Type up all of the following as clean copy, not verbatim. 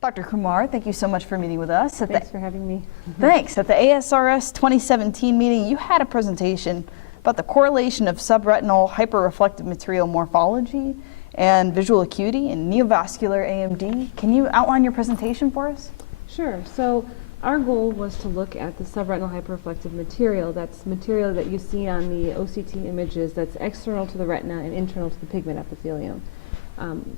Dr. Kumar, thank you so much for meeting with us. Thanks for having me. Thanks. At the ASRS 2017 meeting, you had a presentation about the correlation of subretinal hyperreflective material morphology and visual acuity in neovascular AMD. Can you outline your presentation for us? Sure. So our goal was to look at the subretinal hyperreflective material. That's material that you see on the OCT images that's external to the retina and internal to the pigment epithelium.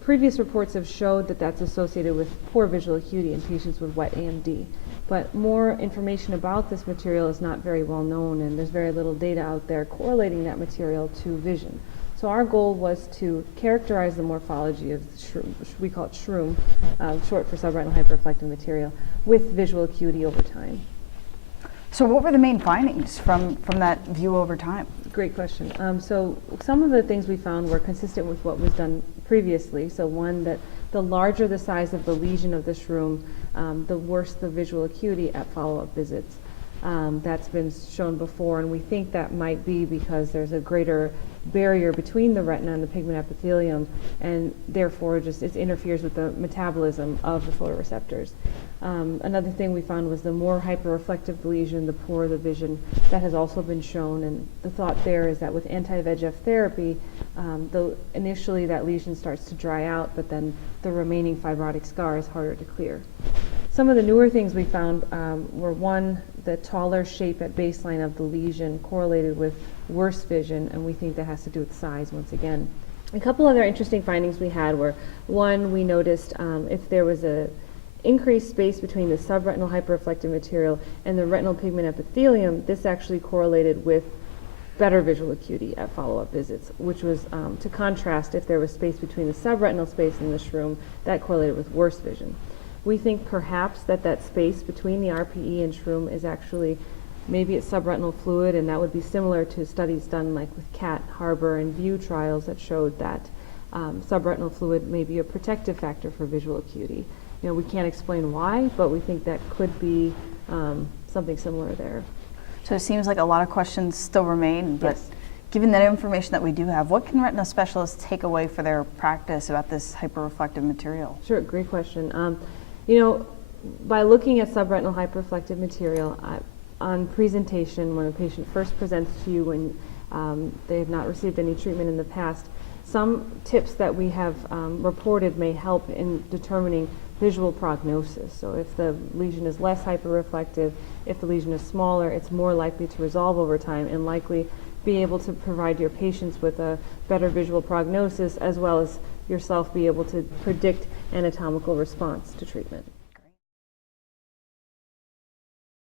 Previous reports have showed that that's associated with poor visual acuity in patients with wet AMD. But more information about this material is not very well known, and there's very little data out there correlating that material to vision. So our goal was to characterize the morphology of the we call it SHRM, short for subretinal hyperreflective material, with visual acuity over time. So what were the main findings from that view over time? Great question. So some of the things we found were consistent with what was done previously. So one, that the larger the size of the lesion of the SHRM, the worse the visual acuity at follow-up visits. That's been shown before, and we think that might be because there's a greater barrier between the retina and the pigment epithelium, and therefore just it interferes with the metabolism of the photoreceptors. Another thing we found was the more hyperreflective the lesion, the poorer the vision. That has also been shown, and the thought there is that with anti-VEGF therapy, initially that lesion starts to dry out, but then the remaining fibrotic scar is harder to clear. Some of the newer things we found were, one, the taller shape at baseline of the lesion correlated with worse vision, and we think that has to do with size once again. A couple other interesting findings we had were, one, we noticed if there was a increased space between the subretinal hyperreflective material and the retinal pigment epithelium, this actually correlated with better visual acuity at follow-up visits, which was to contrast if there was space between the subretinal space and the SHRM, that correlated with worse vision. We think perhaps that space between the RPE and SHRM is actually maybe it's subretinal fluid, and that would be similar to studies done like with CAT, HARBOR, and VIEW trials that showed that subretinal fluid may be a protective factor for visual acuity. You know, we can't explain why, but we think that could be something similar there. So it seems like a lot of questions still remain, but Yes. Given that information that we do have, what can retina specialists take away for their practice about this hyperreflective material? Sure, great question. You know, by looking at subretinal hyperreflective material on presentation, when a patient first presents to you when they have not received any treatment in the past, some tips that we have reported may help in determining visual prognosis. So if the lesion is less hyperreflective, if the lesion is smaller, it's more likely to resolve over time and likely be able to provide your patients with a better visual prognosis, as well as yourself be able to predict anatomical response to treatment.